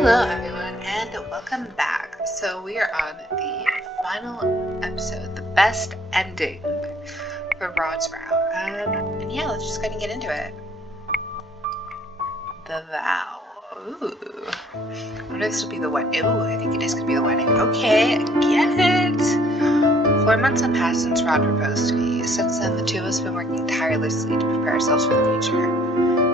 Hello everyone and welcome back. So we are on the final episode, the best ending for Rod's Vow. And yeah, let's just go and get into it. The Vow. Ooh. I wonder if this will be the wedding. Ooh, I think it is going to be the wedding. Okay, get it! 4 months have passed since Rod proposed to me. Since then, the two of us have been working tirelessly to prepare ourselves for the future.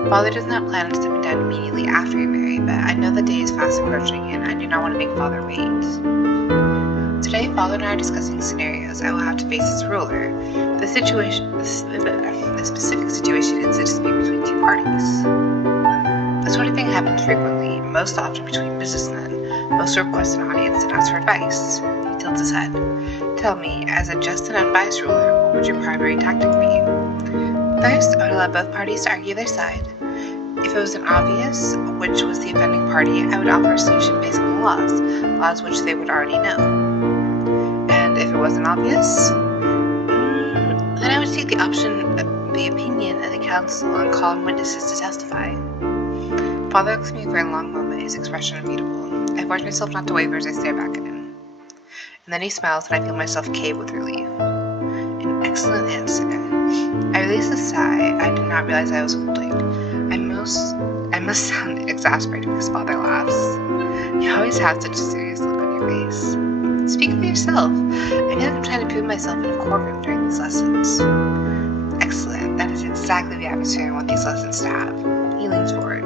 Father does not plan on stepping down immediately after we marry, but I know the day is fast approaching and I do not want to make Father wait. Today, Father and I are discussing scenarios I will have to face as ruler. The specific situation is a dispute between two parties. This sort of thing happens frequently, most often between businessmen. Most request an audience and ask for advice. He tilts his head. Tell me, as a just and unbiased ruler, what would your primary tactic be? First, I would allow both parties to argue their side. If it was an obvious which was the offending party, I would offer a solution based on the laws which they would already know. And if it wasn't obvious, then I would take the opinion of the council and call on witnesses to testify. Father looks at me for a long moment, his expression unbeatable. I force myself not to waver as I stare back at him. And then he smiles and I feel myself cave with relief. An excellent answer. I release a sigh I did not realize I was holding. I must sound exasperated because Father laughs. You always have such a serious look on your face. Speak for yourself. I feel like I'm trying to prove myself in a courtroom during these lessons. Excellent. That is exactly the atmosphere I want these lessons to have. He leans forward.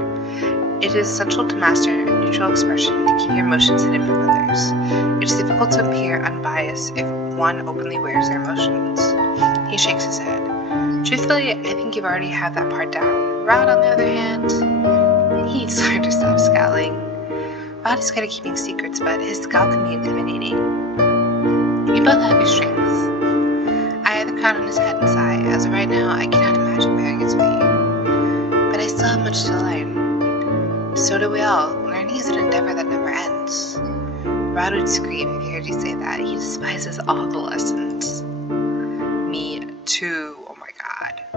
It is essential to master neutral expression to keep your emotions hidden from others. It is difficult to appear unbiased if one openly wears their emotions. He shakes his head. Truthfully, I think you've already had that part down. Rod, on the other hand, he sort of stops scowling. Rod is good at keeping secrets, but his scowl can be intimidating. You both have your strengths. I have the crown on his head and sigh, as of right now, I cannot imagine bearing its weight. But I still have much to learn. So do we all. Learning is an endeavor that never ends. Rod would scream if he heard you say that. He despises all the lessons. Me too.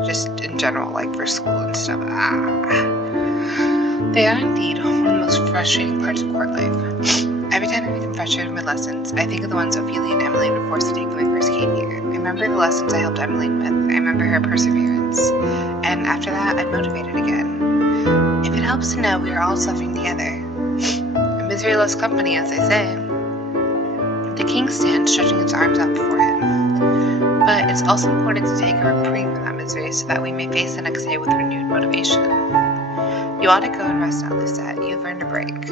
Just in general, like for school and stuff. They are indeed one of the most frustrating parts of court life. Every time I become frustrated with my lessons, I think of the ones Ophelia and Emmeline were forced to take when I first came here. I remember the lessons I helped Emmeline with. I remember her perseverance. And after that, I'm motivated again. If it helps to know we are all suffering together. Misery loves company, as they say. The king stands stretching its arms out before him. But it's also important to take a reprieve from that misery so that we may face the next day with renewed motivation. You ought to go and rest now, Lucette. You've earned a break.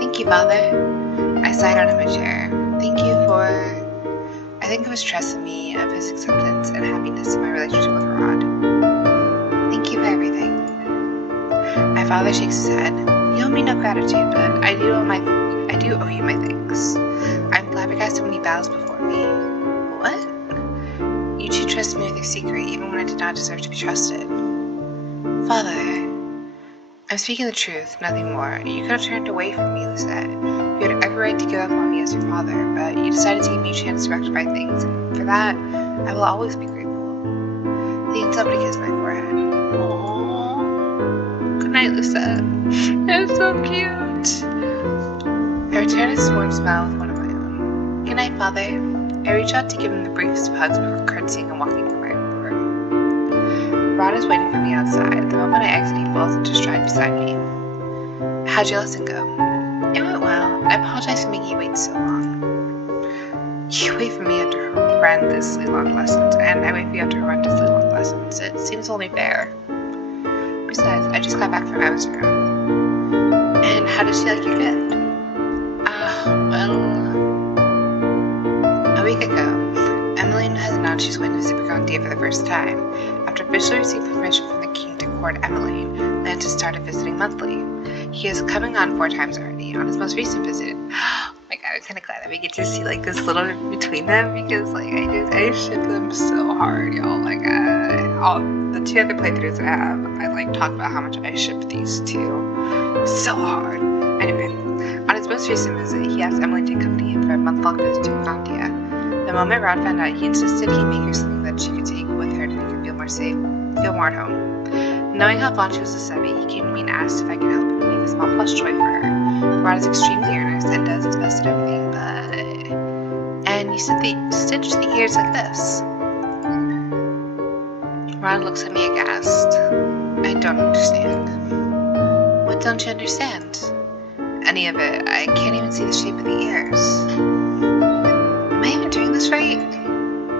Thank you, Father. I sighed out of my chair. Thank you for... I think of his trust in me, of his acceptance and happiness in my relationship with Rod. Thank you for everything. My father shakes his head. You owe me no gratitude, but I do owe you my thanks. I'm flabbergasted when he bows before me. What? You two trusted me with your secret, even when I did not deserve to be trusted. Father, I'm speaking the truth, nothing more. You could have turned away from me, Lucette. You had every right to give up on me as your father, but you decided to give me a chance to rectify things, and for that, I will always be grateful. He leans over to kiss my forehead. Aww. Good night, Lucette. You're so cute. I return his warm smile with one of my own. Good night, Father. I reach out to give him the briefest of hugs before curtsying and walking from my room. Rod is waiting for me outside. The moment I exit, he falls into stride beside me. How'd your lesson go? It went well. I apologize for making you wait so long. You wait for me after horrendously long lessons, and I wait for you after horrendously long lessons. It seems only fair. Besides, I just got back from Emma's room. And how did she like your gift? A week ago, Emmeline has announced she's going to visit Burgundy for the first time. After officially receiving permission from the king to court Emmeline, Lantis started visiting monthly. He is coming on 4 times already. On his most recent visit, oh my god, I'm kind of glad that we get to see like this little between them because like I ship them so hard, y'all. Like all the 2 other playthroughs I have, I like talk about how much I ship these two so hard. Anyway, on his most recent visit, he asked Emmeline to accompany him for a month-long visit to Burgundy. The moment Rod found out, he insisted he make her something that she could take with her to make her feel more safe, feel more at home. Knowing how fond she was of Sebby, he came to me and asked if I could help him make his small plush toy for her. Rod is extremely earnest and does his best at everything, but... And you stitch the ears like this. Rod looks at me aghast. I don't understand. What don't you understand? Any of it. I can't even see the shape of the ears. Am I even doing this right?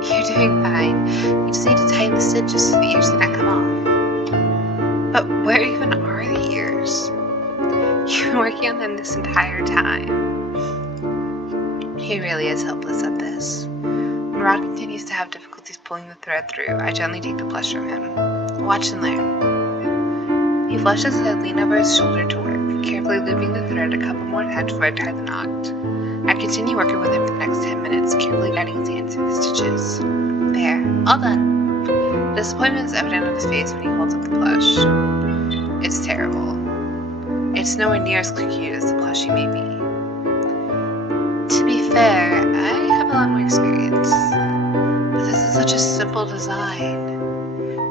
You're doing fine. You just need to tighten the stitches so the ears cannot come off. But where even are the ears? You've been working on them this entire time. He really is helpless at this. When Rod continues to have difficulties pulling the thread through, I gently take the plush from him. Watch and learn. He flushes his head, lean over his shoulder to work, carefully looping the thread a couple more times before I tie the knot. I continue working with him for the next 10 minutes, carefully guiding his hand through the stitches. There, all done. Disappointment is evident on his face when he holds up the plush. It's terrible. It's nowhere near as cute as the plush you made me. To be fair, I have a lot more experience. But this is such a simple design.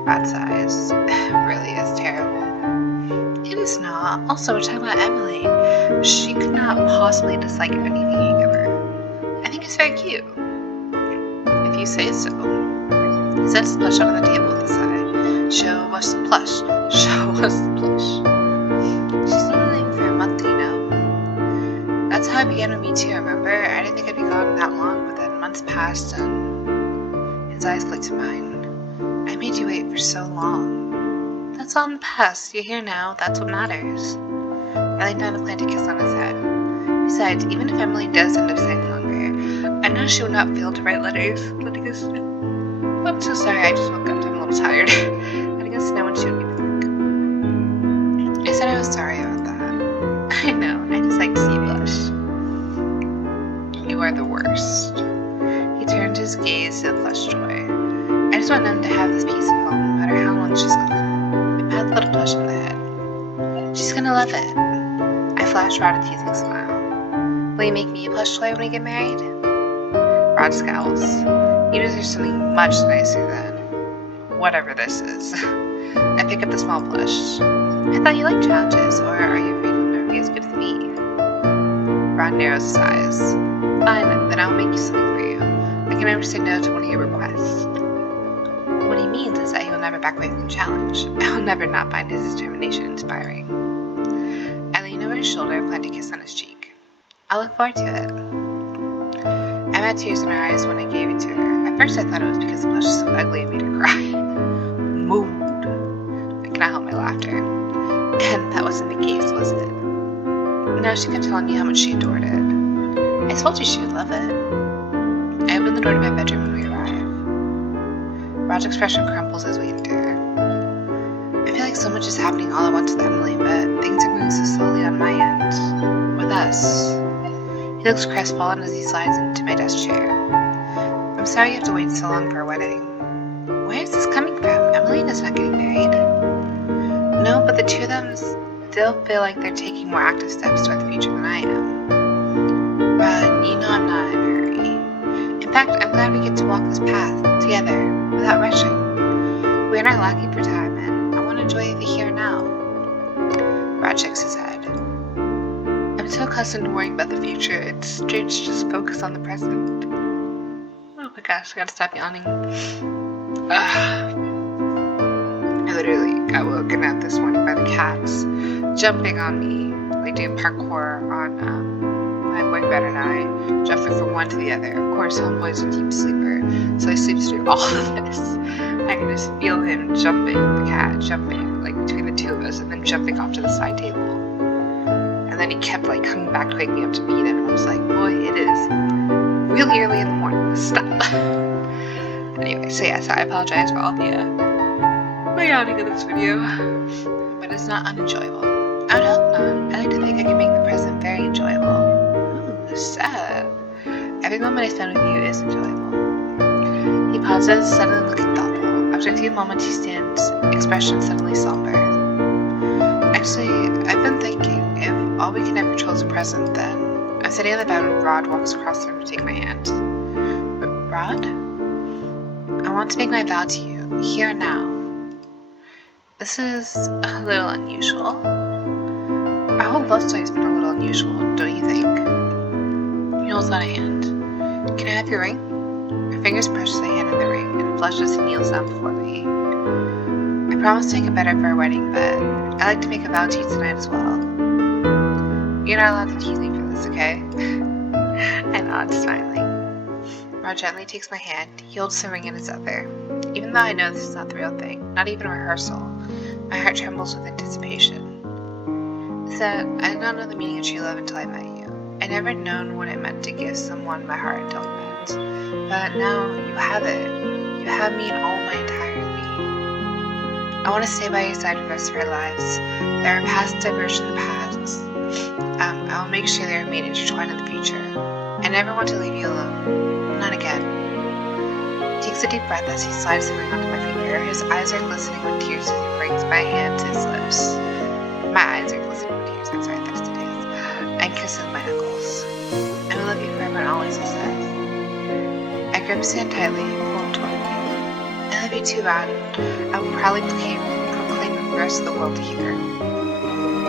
Rod sighs. It really is terrible. It is not. Also, we're talking about Emily. She could not possibly dislike anything you give her. I think it's very cute. If you say so. He sets the plush on the table at the side. Show us the plush. Show us the plush. She's been living for a month, you know. That's how it began with me too, remember? I didn't think I'd be gone that long, but then months passed and his eyes flicked to mine. I made you wait for so long. That's all in the past. You're here now. That's what matters. I laid down to plant a kiss on his head. Besides, even if Emily does end up staying longer, I know she would not fail to write letters letting us know. I'm so sorry, I just woke up. I'm a little tired. Letting us know when she would be back. I said I was sorry about that. I know. I just like to see you blush. You are the worst. He turned his gaze to the plush toy. I just want them to have this piece of home, no matter how long she's gone. I pat the little plush on the head. She's gonna love it. I flash Rod a teasing smile. Will you make me a plush toy when we get married? Rod scowls. You deserve something much nicer than whatever this is. I pick up the small plush. I thought you liked challenges, or are you afraid you'll never be as good as me? Rod narrows his eyes. Fine, then I'll make you something for you. I can never say no to one of your requests. What he means is that he will never back away from the challenge. I will never not find his determination inspiring. I lean over his shoulder and plant a kiss on his cheek. I look forward to it. I had tears in her eyes when I gave it to her. At first I thought it was because the plush was so ugly it made her cry. Mood. I cannot help my laughter. And that wasn't the case, was it? No, she kept telling me how much she adored it. I told you she would love it. I opened the door to my bedroom when we arrived. Rod's expression crumples as we enter. I feel like so much is happening all at once with Emily, but things are moving so slowly on my end. With us. He looks crestfallen as he slides into my desk chair. I'm sorry you have to wait so long for our wedding. Where is this coming from? Emily is not getting married. No, but the two of them still feel like they're taking more active steps toward the future than I am. Rod, you know I'm not in a hurry. In fact, I'm glad we get to walk this path together without rushing. We're not lacking for time, and I want to enjoy the here and now. Rod shakes his head. I'm so accustomed to worrying about the future, it's strange to just focus on the present. Oh my gosh, I gotta stop yawning. I literally got woken up this morning by the cats jumping on me, like doing parkour on my boyfriend and I, jumping from one to the other. Of course, homeboy's a deep sleeper, so he sleeps through all of this. I can just feel him jumping, the cat jumping, like between the two of us, and then jumping off to the side table. And then he kept like coming back to wake me up to beat him. I was like, boy, it is really early in the morning. Stop. Anyway, so yes, I apologize for all the yawning in this video, but it's not unenjoyable. I would hope not. I like to think I can make the present very enjoyable. Ooh, sad. Every moment I spend with you is enjoyable. He pauses, suddenly looking thoughtful. After a few moments, he stands, expression suddenly somber. Actually, I've been thinking, if all we can ever control is the present, then... I'm sitting on the bed when Rod walks across the room to take my hand. But Rod? I want to make my vow to you, here and now. This is a little unusual. I whole love story's been a little unusual, don't you think? He holds out a hand. Can I have your ring? Her fingers push the hand in the ring and blushes and kneels down before me. I promised to make it better for our wedding, but I'd like to make a vow to you tonight as well. You're not allowed to tease me for this, okay? I nod, smiling. Rod gently takes my hand. He holds the ring in his other. Even though I know this is not the real thing, not even a rehearsal, my heart trembles with anticipation. He said, I did not know the meaning of true love until I met you. I never known what it meant to give someone my heart until we met. But now you have it. You have me in all my entirety. I want to stay by your side for the rest of our lives. There are past diversions in the past. I will make sure they are made intertwined in the future. I never want to leave you alone. Not again. He takes a deep breath as he slides the ring onto my finger. His eyes are glistening with tears as he brings my hand to his lips. My eyes are glistening with tears, I'm sorry, that's today's. And kisses my knuckles. I will love you forever and always, he says. I grip his hand tightly and pull him toward me. I love you too, Rod. I will proudly proclaim it for the rest of the world to hear.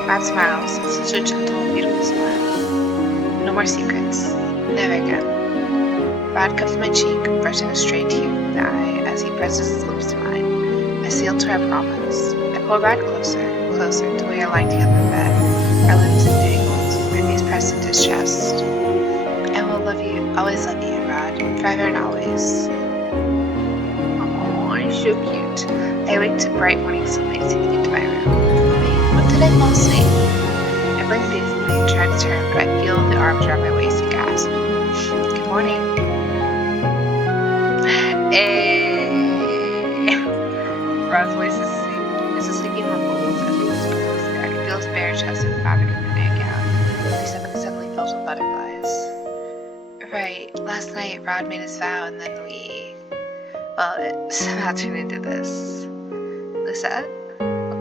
Rod smiles, such a gentle, beautiful smile. No more secrets. Never again. Rod cups my cheek, brushing a stray tear from the eye as he presses his lips to mine. I seal to our promise. I pull Rod closer till we are lying together in bed, our lips entangled, my face pressed into his chest. I will love you, always love you, Rod, forever and always. Oh, he's so cute. I wake to bright morning sunlight seeping into my room. Wait, when did I fall asleep? I blink dazedly and try to turn, but I feel the arms around my waist and gasp. Good morning. Hey! Rod's voice is a sleepy mumble as we whisper closer. I can feel his bare chest and the fabric of my nightgown. My stomach is suddenly filled with butterflies. Right, last night Rod made his vow and then it somehow turned into this. Lisa?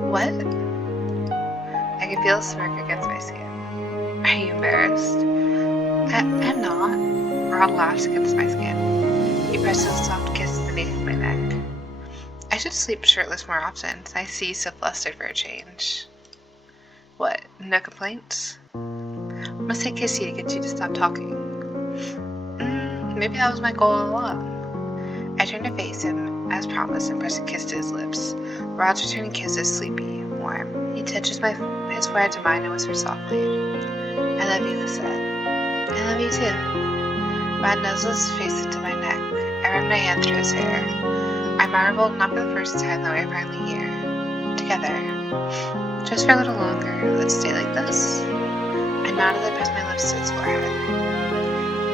What? I can feel a smirk against my skin. Are you embarrassed? I'm not. Rod laughs against my skin. He presses a soft kiss beneath my neck. I should sleep shirtless more often. I see you so flustered for a change. What? No complaints? Must I kiss you to get you to stop talking? Maybe that was my goal all along. I turn to face him, as promised, and press a kiss to his lips. Rod's returning kiss is sleepy, warm. He touches his forehead to mine and whispers softly. I love you, Lisa. I love you too. Rod nuzzles his face into my neck. I run my hand through his hair. I marvel not for the first time that we are finally here. Together. Just for a little longer, let's stay like this. I nod as I press my lips to his forehead.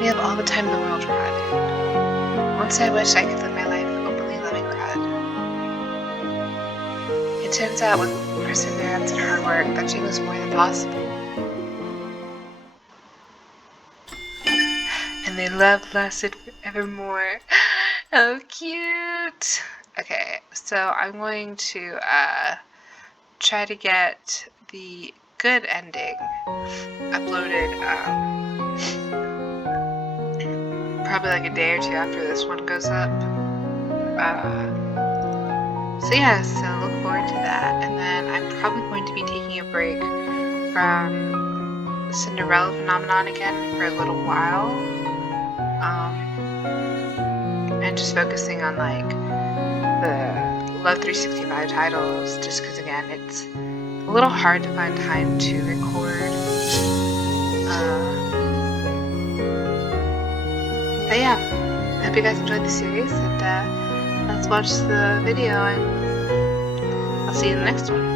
We have all the time in the world, Rod. Once I wish I could live my life openly loving Rod. It turns out with perseverance and hard work, that dream is more than possible. And their love lasted forevermore. Oh, cute! Okay, so I'm going to try to get the good ending uploaded probably like a day or two after this one goes up. So look forward to that. And then I'm probably going to be taking a break from the Cinderella phenomenon again for a little while. And just focusing on like the Love 365 titles, just because again it's a little hard to find time to record. But yeah, I hope you guys enjoyed the series, and let's watch the video, and I'll see you in the next one.